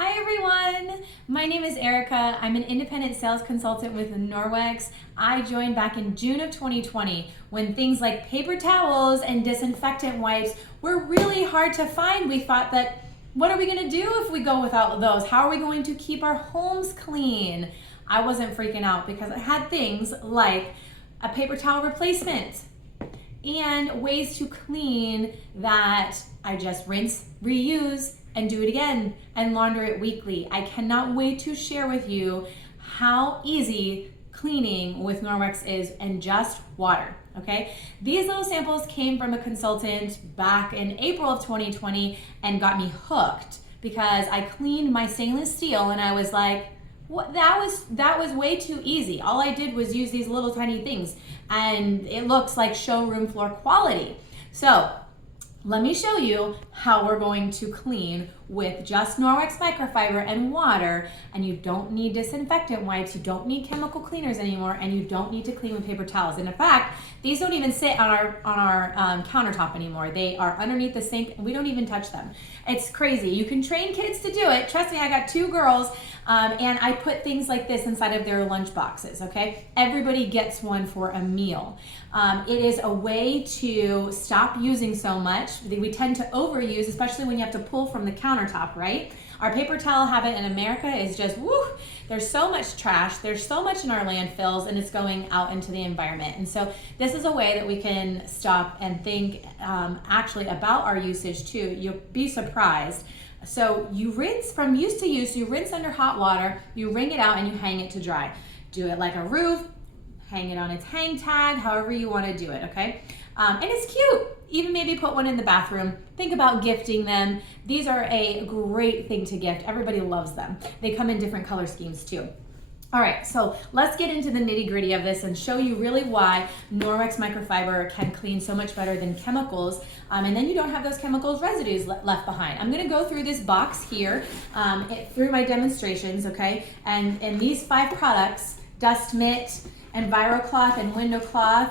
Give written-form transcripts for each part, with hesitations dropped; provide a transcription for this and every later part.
Hi everyone! My name is Erica. I'm an independent sales consultant with Norwex. I joined back in June of 2020 when things like paper towels and disinfectant wipes were really hard to find. We thought that, what are we going to do if we go without those? How are we going to keep our homes clean? I wasn't freaking out because I had things like a paper towel replacement and ways to clean that I just rinse, reuse, and do it again and launder it weekly. I cannot wait to share with you how easy cleaning with Norwex is and just water, okay? These little samples came from a consultant back in April of 2020 and got me hooked because I cleaned my stainless steel and I was like, what? That was way too easy. All I did was use these little tiny things and it looks like showroom floor quality. So let me show you how we're going to clean with just Norwex microfiber and water, and you don't need disinfectant wipes, you don't need chemical cleaners anymore, and you don't need to clean with paper towels. And in fact, these don't even sit on our countertop anymore. They are underneath the sink, and we don't even touch them. It's crazy. You can train kids to do it. Trust me, I got 2 girls, and I put things like this inside of their lunch boxes, okay? Everybody gets one for a meal. It is a way to stop using so much. We tend to overuse, especially when you have to pull from the countertop, right? Our paper towel habit in America is just, woo, there's so much trash, there's so much in our landfills, and it's going out into the environment. And so this is a way that we can stop and think actually about our usage too. You'll be surprised. So you rinse from use to use, you rinse under hot water, you wring it out, and you hang it to dry. Do it like a roof, hang it on its hang tag, however you want to do it, okay? And it's cute. Even maybe put one in the bathroom. Think about gifting them. These are a great thing to gift. Everybody loves them. They come in different color schemes too. All right, so let's get into the nitty gritty of this and show you really why Norwex microfiber can clean so much better than chemicals. And then you don't have those chemicals residues left behind. I'm gonna go through this box here through my demonstrations, okay? And these 5 products, dust mitt, EnviroCloth, and window cloth,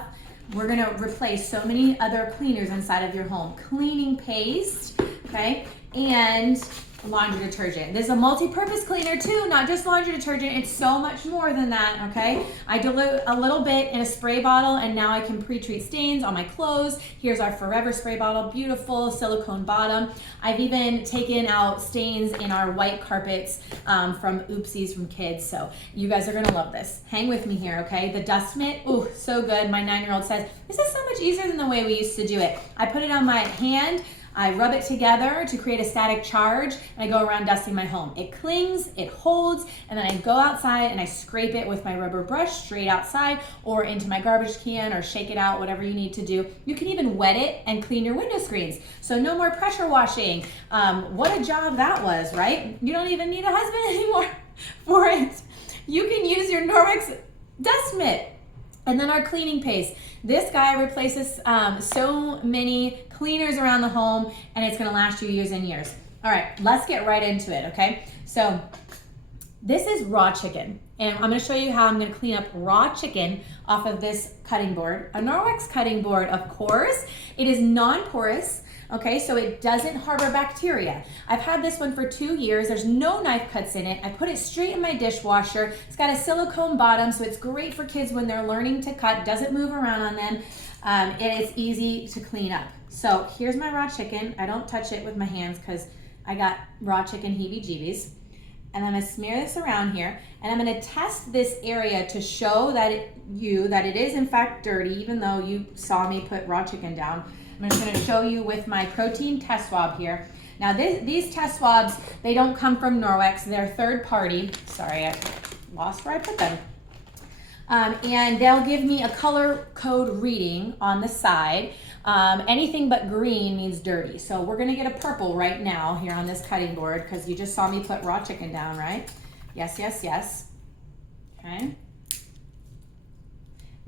we're gonna replace so many other cleaners inside of your home. Cleaning paste, okay, and laundry detergent. This is a multi-purpose cleaner too, not just laundry detergent. It's so much more than that, okay? I dilute a little bit in a spray bottle and now I can pre-treat stains on my clothes. Here's our Forever spray bottle, beautiful silicone bottom. I've even taken out stains in our white carpets from oopsies from kids, so you guys are gonna love this. Hang with me here, okay? The dust mitt, ooh, so good. My 9-year-old says, this is so much easier than the way we used to do it. I put it on my hand, I rub it together to create a static charge, and I go around dusting my home. It clings, it holds, and then I go outside and I scrape it with my rubber brush straight outside or into my garbage can or shake it out, whatever you need to do. You can even wet it and clean your window screens. So no more pressure washing. What a job that was, right? You don't even need a husband anymore for it. You can use your Norwex dust mitt. And then our cleaning paste. This guy replaces so many cleaners around the home, and it's gonna last you years and years. All right, let's get right into it, okay? So this is raw chicken, and I'm gonna show you how I'm gonna clean up raw chicken off of this cutting board. A Norwex cutting board, of course. It is non-porous, okay, so it doesn't harbor bacteria. I've had this one for 2 years. There's no knife cuts in it. I put it straight in my dishwasher. It's got a silicone bottom, so it's great for kids when they're learning to cut. Doesn't move around on them, and it's easy to clean up. So here's my raw chicken. I don't touch it with my hands because I got raw chicken heebie-jeebies. And I'm gonna smear this around here, and I'm gonna test this area to show that it is in fact dirty, even though you saw me put raw chicken down. I'm just gonna show you with my protein test swab here. Now these test swabs, they don't come from Norwex, they're third party. Sorry, I lost where I put them. And they'll give me a color code reading on the side. Anything but green means dirty. So we're gonna get a purple right now here on this cutting board because you just saw me put raw chicken down, right? Yes, yes, yes. Okay.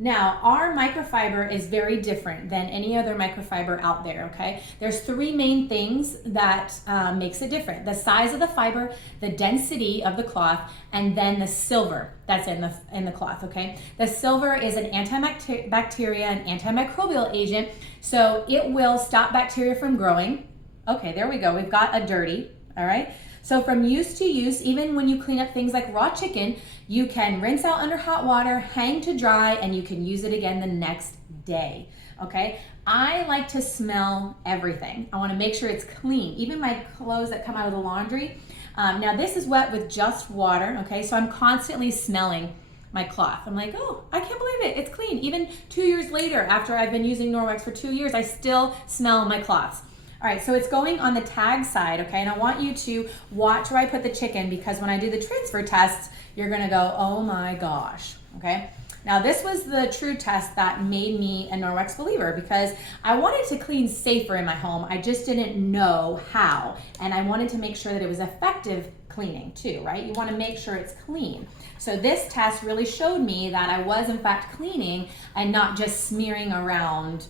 Now, our microfiber is very different than any other microfiber out there, okay? There's 3 main things that makes it different. The size of the fiber, the density of the cloth, and then the silver that's in the cloth, okay? The silver is an antibacteria and antimicrobial agent, so it will stop bacteria from growing. Okay, there we go. We've got a dirty, all right? So from use to use, even when you clean up things like raw chicken, you can rinse out under hot water, hang to dry, and you can use it again the next day, okay? I like to smell everything. I wanna make sure it's clean, even my clothes that come out of the laundry. Now this is wet with just water, okay? So I'm constantly smelling my cloth. I'm like, oh, I can't believe it, it's clean. Even 2 years later, after I've been using Norwex for 2 years, I still smell my cloths. All right, so it's going on the tag side, okay? And I want you to watch where I put the chicken, because when I do the transfer tests, you're gonna go, oh my gosh, okay? Now this was the true test that made me a Norwex believer, because I wanted to clean safer in my home. I just didn't know how. And I wanted to make sure that it was effective cleaning too, right? You wanna make sure it's clean. So this test really showed me that I was in fact cleaning and not just smearing around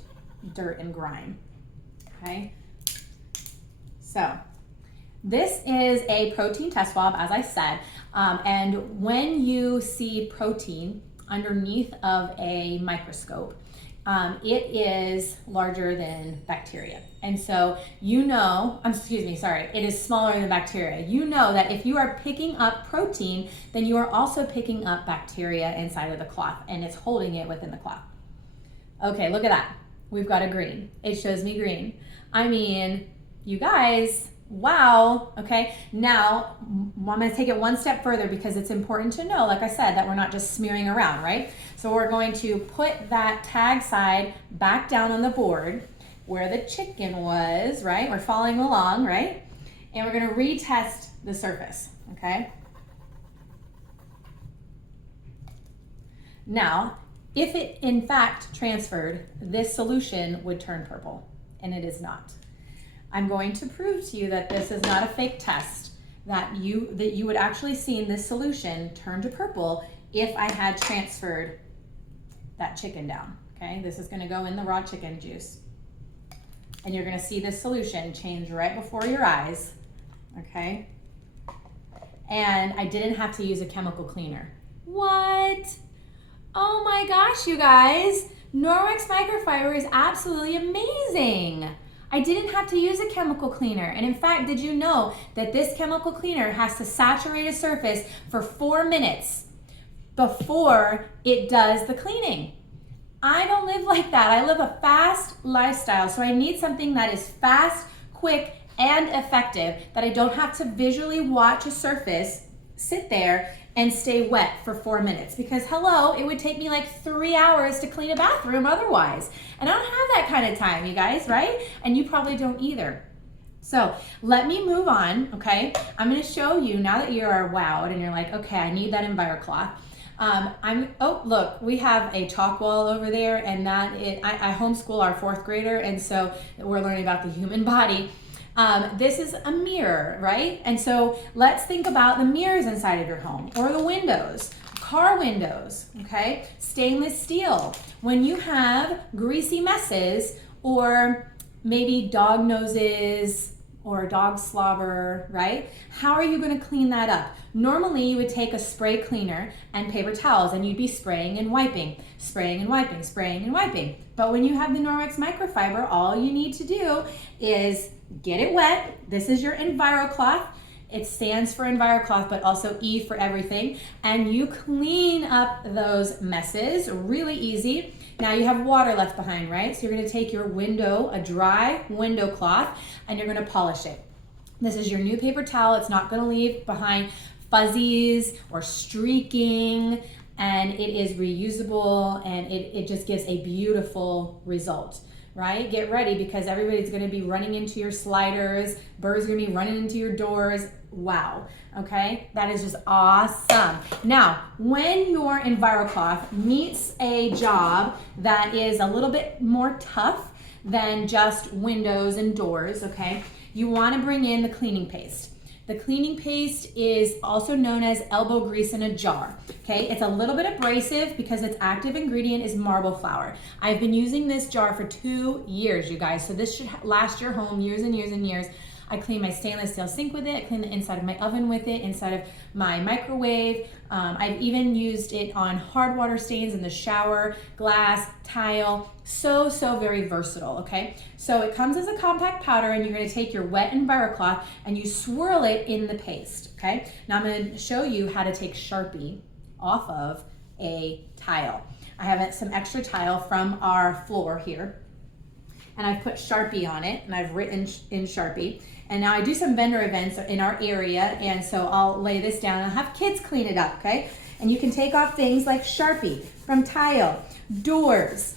dirt and grime, okay? So this is a protein test swab, as I said, and when you see protein underneath of a microscope, it is larger than bacteria. And so you know, it is smaller than bacteria. You know that if you are picking up protein, then you are also picking up bacteria inside of the cloth, and it's holding it within the cloth. Okay, look at that. We've got a green. It shows me green. I mean, you guys, wow, okay? Now, I'm gonna take it one step further, because it's important to know, like I said, that we're not just smearing around, right? So we're going to put that tag side back down on the board where the chicken was, right? We're following along, right? And we're gonna retest the surface, okay? Now, if it in fact transferred, this solution would turn purple, and it is not. I'm going to prove to you that this is not a fake test, that you would actually see in this solution turn to purple if I had transferred that chicken down, okay? This is gonna go in the raw chicken juice. And you're gonna see this solution change right before your eyes, okay? And I didn't have to use a chemical cleaner. What? Oh my gosh, you guys. Norwex microfiber is absolutely amazing. I didn't have to use a chemical cleaner. And in fact, did you know that this chemical cleaner has to saturate a surface for 4 minutes before it does the cleaning? I don't live like that. I live a fast lifestyle, so I need something that is fast, quick, and effective, that I don't have to visually watch a surface sit there and stay wet for 4 minutes, because hello, it would take me like 3 hours to clean a bathroom otherwise. And I don't have that kind of time, you guys, right? And you probably don't either. So let me move on, okay? I'm gonna show you, now that you are wowed and you're like, okay, I need that EnviroCloth. Oh, look, we have a chalk wall over there, and I homeschool our 4th grader, and so we're learning about the human body. This is a mirror, right? And so let's think about the mirrors inside of your home, or the windows, car windows, okay? Stainless steel. When you have greasy messes, or maybe dog noses, or dog slobber, right? How are you gonna clean that up? Normally you would take a spray cleaner and paper towels, and you'd be spraying and wiping, spraying and wiping, spraying and wiping. But when you have the Norwex microfiber, all you need to do is get it wet. This is your EnviroCloth. It stands for EnviroCloth, but also E for everything. And you clean up those messes really easy. Now you have water left behind, right? So you're gonna take your window, a dry window cloth, and you're gonna polish it. This is your new paper towel. It's not gonna leave behind fuzzies or streaking, and it is reusable, and it just gives a beautiful result, right? Get ready, because everybody's gonna be running into your sliders, birds are gonna be running into your doors. Wow, okay? That is just awesome. Now, when your EnviroCloth meets a job that is a little bit more tough than just windows and doors, okay, you wanna bring in the cleaning paste. The cleaning paste is also known as elbow grease in a jar, okay? It's a little bit abrasive because its active ingredient is marble flour. I've been using this jar for 2 years, you guys, so this should last your home years and years and years. I clean my stainless steel sink with it. I clean the inside of my oven with it, inside of my microwave. I've even used it on hard water stains in the shower, glass, tile. So very versatile, okay? So it comes as a compact powder, and you're gonna take your wet EnviroCloth and you swirl it in the paste, okay? Now I'm gonna show you how to take Sharpie off of a tile. I have some extra tile from our floor here, and I've put Sharpie on it, and I've written in Sharpie. And now I do some vendor events in our area, and so I'll lay this down and I'll have kids clean it up, okay? And you can take off things like Sharpie from tile, doors.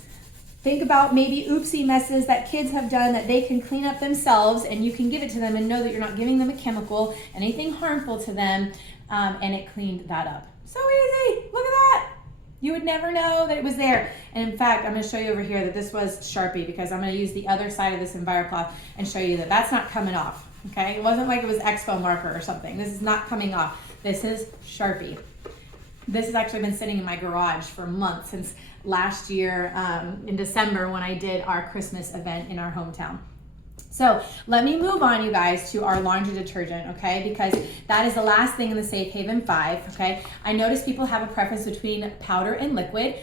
Think about maybe oopsie messes that kids have done that they can clean up themselves, and you can give it to them and know that you're not giving them a chemical, anything harmful to them, and it cleaned that up. So easy, look at that. You would never know that it was there. And in fact, I'm gonna show you over here that this was Sharpie, because I'm gonna use the other side of this EnviroCloth and show you that that's not coming off, okay? It wasn't like it was Expo marker or something. This is not coming off. This is Sharpie. This has actually been sitting in my garage for months, since last year in December when I did our Christmas event in our hometown. So let me move on, you guys, to our laundry detergent, okay? Because that is the last thing in the Safe Haven 5, okay? I notice people have a preference between powder and liquid.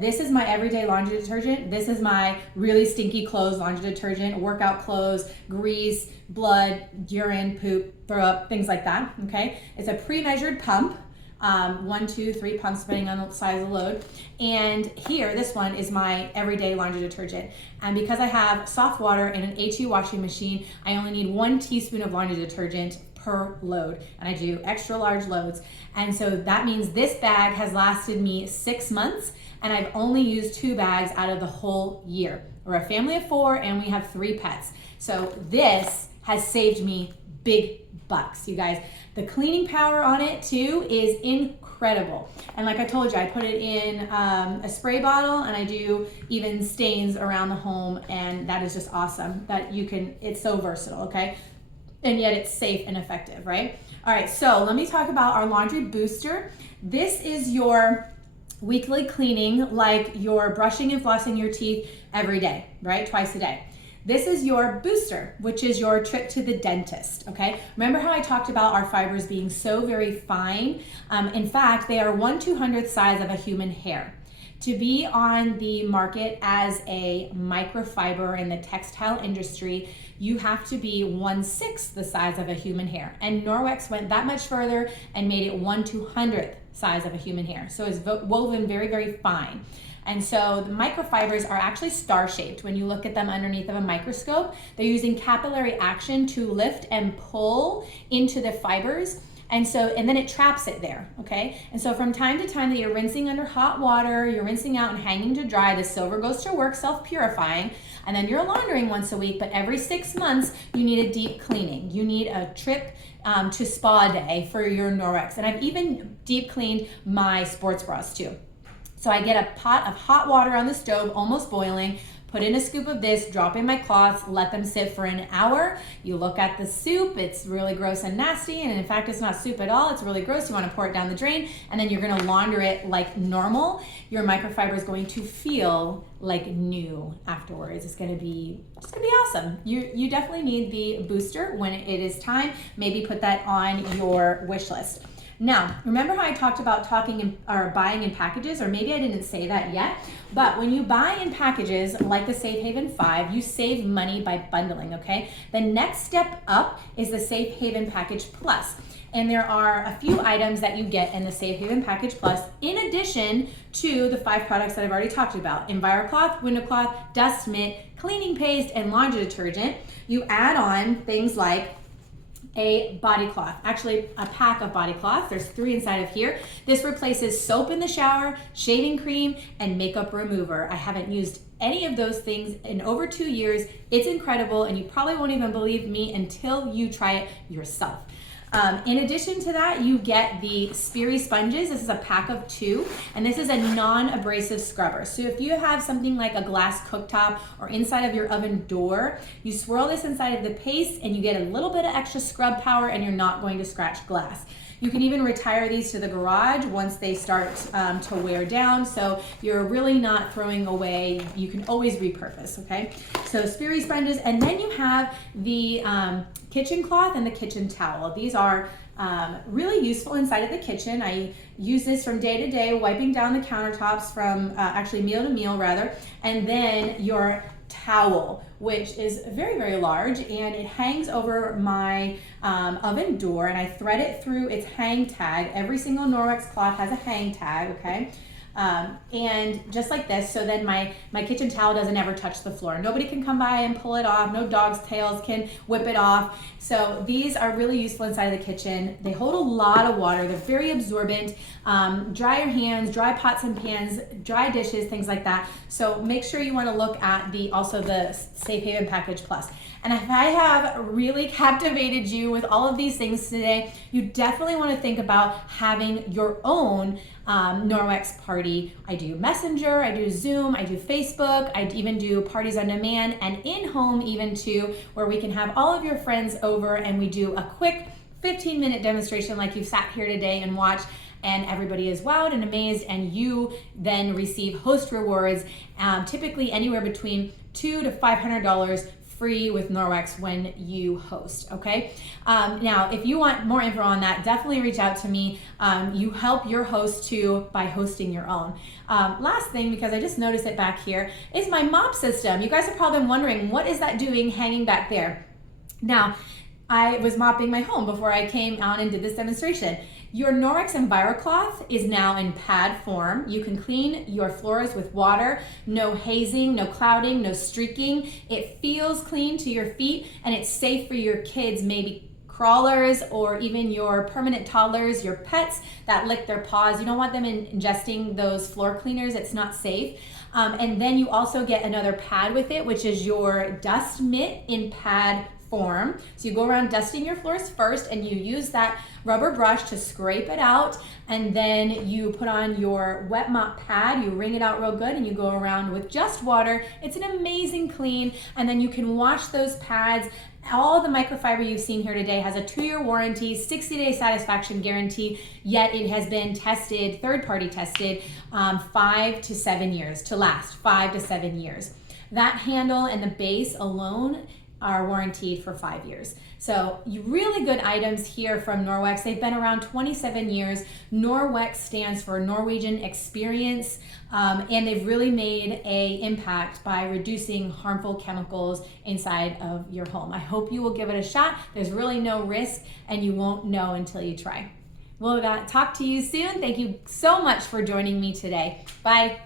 This is my everyday laundry detergent. This is my really stinky clothes laundry detergent, workout clothes, grease, blood, urine, poop, throw up, things like that, okay? It's a pre-measured pump. 1, 2, 3 pumps depending on the size of the load. And here, this one is my everyday laundry detergent. And because I have soft water and an A2 washing machine, I only need 1 teaspoon of laundry detergent per load. And I do extra large loads. And so that means this bag has lasted me 6 months, and I've only used 2 bags out of the whole year. We're a family of 4 and we have 3 pets. So this has saved me big bucks, you guys. The cleaning power on it too is incredible. And like I told you, I put it in a spray bottle, and I do even stains around the home, and that is just awesome that you can, it's so versatile, okay? And yet it's safe and effective, right? All right, so let me talk about our laundry booster. This is your weekly cleaning, like you're brushing and flossing your teeth every day, right? Twice a day. This is your booster, which is your trip to the dentist, okay? Remember how I talked about our fibers being so very fine? In fact, they are 1/200th size of a human hair. To be on the market as a microfiber in the textile industry, you have to be 1/6 the size of a human hair. And Norwex went that much further and made it 1/200th size of a human hair. So it's woven very fine. And so the microfibers are actually star-shaped. When you look at them underneath of a microscope, they're using capillary action to lift and pull into the fibers. And then it traps it there, okay? And so from time to time that you're rinsing under hot water, you're rinsing out and hanging to dry, the silver goes to work self-purifying, and then you're laundering once a week, but every 6 months, you need a deep cleaning. You need a trip to spa day for your Norwex. And I've even deep cleaned my sports bras too. So I get a pot of hot water on the stove, almost boiling, put in a scoop of this, drop in my cloths, let them sit for an hour. You look at the soup, it's really gross and nasty, and in fact, it's not soup at all, it's really gross. You wanna pour it down the drain, and then you're gonna launder it like normal. Your microfiber is going to feel like new afterwards. It's gonna be awesome. You definitely need the booster when it is time. Maybe put that on your wish list. Now, remember how I talked about buying in packages, or maybe I didn't say that yet, but when you buy in packages like the Safe Haven 5, you save money by bundling, okay? The next step up is the Safe Haven Package Plus. And there are a few items that you get in the Safe Haven Package Plus, in addition to the 5 products that I've already talked about: EnviroCloth, window cloth, dust mitt, cleaning paste, and laundry detergent. You add on things like a body cloth, actually a pack of body cloths. There's 3 inside of here. This replaces soap in the shower, shaving cream, and makeup remover. I haven't used any of those things in over 2 years. It's incredible, and you probably won't even believe me until you try it yourself. In addition to that, you get the Speary sponges. This is a pack of 2, and this is a non-abrasive scrubber. So if you have something like a glass cooktop or inside of your oven door, you swirl this inside of the paste and you get a little bit of extra scrub power, and you're not going to scratch glass. You can even retire these to the garage once they start to wear down. So you're really not throwing away. You can always repurpose, okay? So Sperry sponges, and then you have the kitchen cloth and the kitchen towel. These are really useful inside of the kitchen. I use this from day to day, wiping down the countertops from actually meal to meal rather, and then your towel, which is very, very large, and it hangs over my oven door, and I thread it through its hang tag. Every single Norwex cloth has a hang tag, okay? And just like this, so then my kitchen towel doesn't ever touch the floor. Nobody can come by and pull it off. No dog's tails can whip it off. So these are really useful inside of the kitchen. They hold a lot of water. They're very absorbent. Dry your hands, dry pots and pans, dry dishes, things like that. So make sure you want to look at also the Safe Haven Package Plus. And if I have really captivated you with all of these things today, you definitely want to think about having your own Norwex party. I do Messenger, I do Zoom, I do Facebook, I even do parties on demand, and in-home even too, where we can have all of your friends over and we do a quick 15-minute demonstration like you've sat here today and watched, and everybody is wowed and amazed, and you then receive host rewards, typically anywhere between $200 to $500 free with Norwex when you host, okay? Now, if you want more info on that, definitely reach out to me. You help your host too by hosting your own. Last thing, because I just noticed it back here, is my mop system. You guys have probably been wondering, what is that doing hanging back there? Now, I was mopping my home before I came out and did this demonstration. Your Norwex EnviroCloth is now in pad form. You can clean your floors with water, no hazing, no clouding, no streaking. It feels clean to your feet, and it's safe for your kids, maybe crawlers or even your permanent toddlers, your pets that lick their paws. You don't want them ingesting those floor cleaners. It's not safe. And then you also get another pad with it, which is your dust mitt in pad form. So you go around dusting your floors first, and you use that rubber brush to scrape it out, and then you put on your wet mop pad, you wring it out real good, and you go around with just water. It's an amazing clean, and then you can wash those pads. All the microfiber you've seen here today has a 2-year warranty, 60-day satisfaction guarantee, yet it has been tested, third-party tested, 5 to 7 years, to last 5 to 7 years. That handle and the base alone are warranted for 5 years. So really good items here from Norwex. They've been around 27 years. Norwex stands for Norwegian Experience, and they've really made an impact by reducing harmful chemicals inside of your home. I hope you will give it a shot. There's really no risk, and you won't know until you try. We'll talk to you soon. Thank you so much for joining me today. Bye.